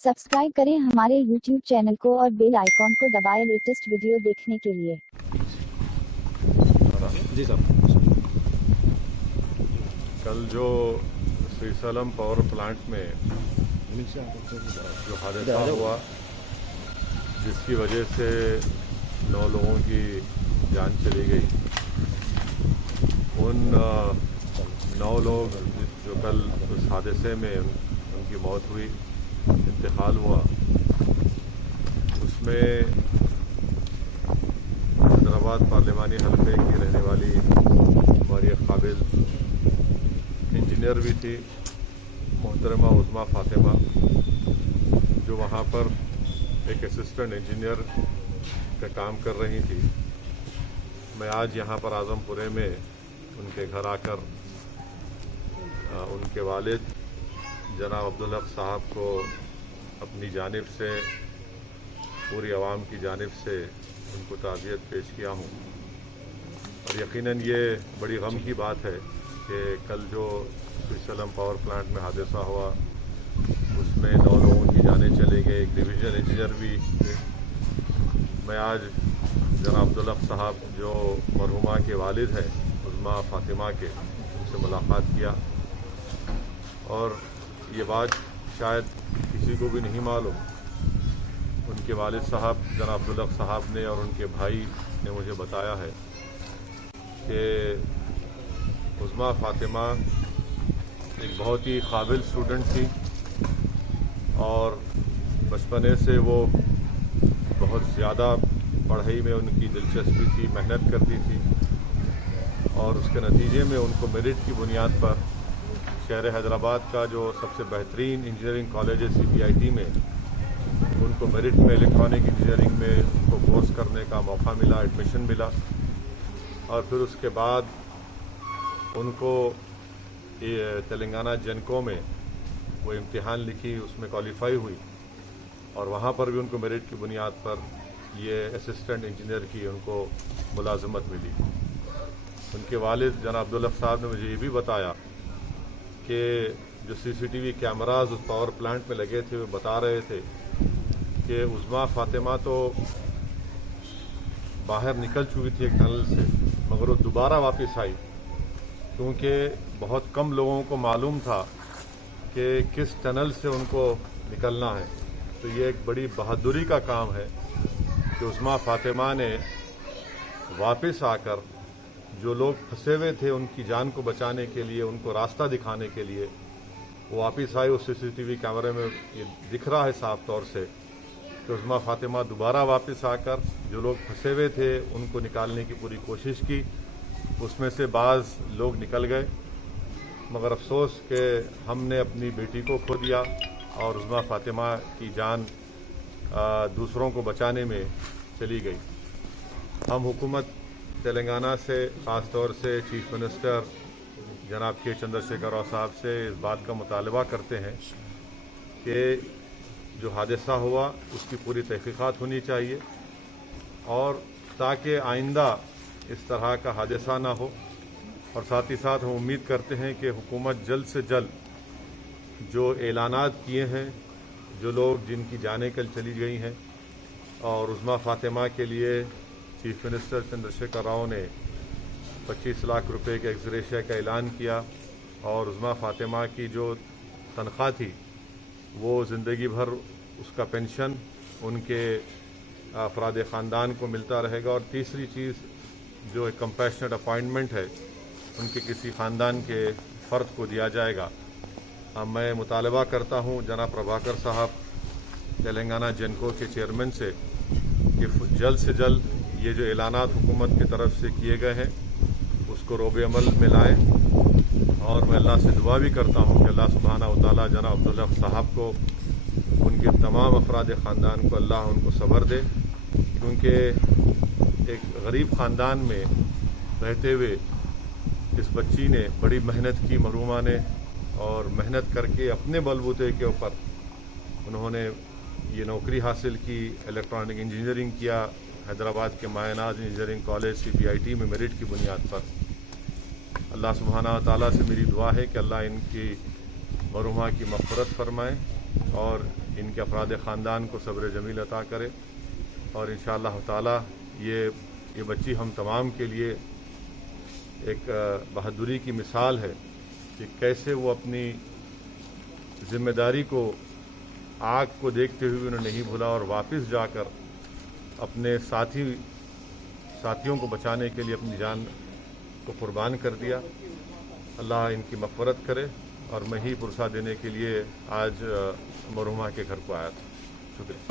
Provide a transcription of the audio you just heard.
Subscribe करें हमारे YouTube channel को और बेल आइकॉन को दबाएं लेटेस्ट वीडियो देखने के लिए। जी साहब, कल जो श्रीशैलम पावर प्लांट में जो हादसा हुआ जिसकी वजह से 9 लोगों की जान चली गई, उन 9 लोग जो कल उस हादसे में उनकी मौत हुई, इंतकाल हुआ, उसमें हैदराबाद पार्लिमानी हल्के की रहने वाली हमारी एक काबिल इंजीनियर भी थी मोहतरमा उज़मा फातिमा, जो वहाँ पर एक असिस्टेंट इंजीनियर का काम कर रही थी। मैं आज यहाँ पर आज़मपुरे में उनके घर आकर उनके वालिद जनाब अब्दुल हक साहब को अपनी जानिब से, पूरी आवाम की जानिब से उनको ताज़ियत पेश किया हूँ। और यकीनन ये बड़ी गम की बात है कि कल जो श्रीशैलम पावर प्लांट में हादसा हुआ उसमें 9 लोगों की जानें चली गई, एक डिवीज़न इंजीनियर भी थे। मैं आज जनाब अब्दुल हक साहब जो मरहुमा के वालिद हैं उज़मा फातिमा के, उनसे मुलाकात किया और ये बात शायद किसी को भी नहीं मालूम, उनके वालिद साहब जनाब अब्दुल हक साहब ने और उनके भाई ने मुझे बताया है कि उज़मा फातिमा एक बहुत ही काबिल स्टूडेंट थी और बचपने से वो बहुत ज़्यादा पढ़ाई में उनकी दिलचस्पी थी, मेहनत करती थी और उसके नतीजे में उनको मेरिट की बुनियाद पर शहर हैदराबाद का जो सबसे बेहतरीन इंजीनियरिंग कॉलेज है CBIT में, उनको मेरिट में इलेक्ट्रॉनिक इंजीनियरिंग में उनको कोर्स करने का मौका मिला, एडमिशन मिला और फिर उसके बाद उनको तेलंगाना जेनको में वो इम्तिहान लिखी, उसमें क्वालिफाई हुई और वहाँ पर भी उनको मेरिट की बुनियाद पर ये असिस्टेंट इंजीनियर की उनको मुलाजमत मिली। उनके वालिद जनाब अब्दुल हक साहब ने मुझे ये भी बताया कि जो CCTV कैमराज उस पावर प्लांट में लगे थे वो बता रहे थे कि उज़मा फातिमा तो बाहर निकल चुकी थी एक टनल से, मगर वो दोबारा वापस आई क्योंकि बहुत कम लोगों को मालूम था कि किस टनल से उनको निकलना है। तो ये एक बड़ी बहादुरी का काम है कि उज़मा फातिमा ने वापस आकर जो लोग फंसे हुए थे उनकी जान को बचाने के लिए, उनको रास्ता दिखाने के लिए वो वापस आए। उस CCTV कैमरे में ये दिख रहा है साफ तौर से कि उज़मा फातिमा दोबारा वापस आकर जो लोग फंसे हुए थे उनको निकालने की पूरी कोशिश की। उसमें से बाज़ लोग निकल गए, मगर अफसोस कि हमने अपनी बेटी को खो दिया और उज़मा फातिमा की जान दूसरों को बचाने में चली गई। हम हुकूमत तेलंगाना से, ख़ास तौर से चीफ मिनिस्टर जनाब के चंद्रशेखर राव साहब से इस बात का मुतालबा करते हैं कि जो हादसा हुआ उसकी पूरी तहक़ीक़ात होनी चाहिए और ताकि आइंदा इस तरह का हादसा ना हो। और साथ ही साथ हम उम्मीद करते हैं कि हुकूमत जल्द से जल्द जो ऐलानात किए हैं, जो लोग जिनकी जानें कल चली गई हैं और उज़मा फातिमा के लिए चीफ मिनिस्टर चंद्रशेखर राव ने 25 लाख रुपए के एक्स-ग्रेशिया का ऐलान किया और उज़मा फातिमा की जो तनख्वाह थी वो ज़िंदगी भर उसका पेंशन उनके अफराद ख़ानदान को मिलता रहेगा। और तीसरी चीज़ जो एक कंपैशनेट अपॉइंटमेंट है उनके किसी ख़ानदान के फ़र्द को दिया जाएगा। मैं मुतालबा करता हूँ जनाब प्रभाकर साहब तेलंगाना जेनको के चेयरमैन से कि जल्द से जल्द ये जो ऐलानात हुकूमत की तरफ से किए गए हैं उसको रोबे अमल में लाएँ। और मैं अल्लाह से दुआ भी करता हूँ कि अल्लाह सुब्हानहू व तआला जनाब अब्दुल हक साहब को, उनके तमाम अफराद ख़ानदान को अल्लाह उनको सब्र दे, क्योंकि एक गरीब ख़ानदान में रहते हुए इस बच्ची ने बड़ी मेहनत की, मरहुमा ने, और मेहनत करके अपने बलबूते के ऊपर उन्होंने ये नौकरी हासिल की, इलेक्ट्रॉनिक इंजीनियरिंग किया हैदराबाद के मायनाज इंजीनियरिंग कॉलेज CBIT में मेरिट की बुनियाद पर। अल्लाह सुब्हाना ताला से मेरी दुआ है कि अल्लाह इनकी मरहुमा की मग़फ़िरत फरमाए और ان کے افراد خاندان کو صبر جمیل عطا کرے، اور انشاءاللہ تعالی یہ بچی ہم تمام کے لیے ایک بہادری کی مثال ہے کہ کیسے وہ اپنی ذمہ داری کو آگ کو دیکھتے ہوئے انہوں نے نہیں بھولا، اور واپس جا کر اپنے ساتھیوں کو بچانے کے لیے اپنی جان کو قربان کر دیا۔ اللہ ان کی مغفرت کرے، اور میں ہی پرسہ دینے کے لیے آج مرحومہ کے گھر کو آیا تھا۔ شکریہ۔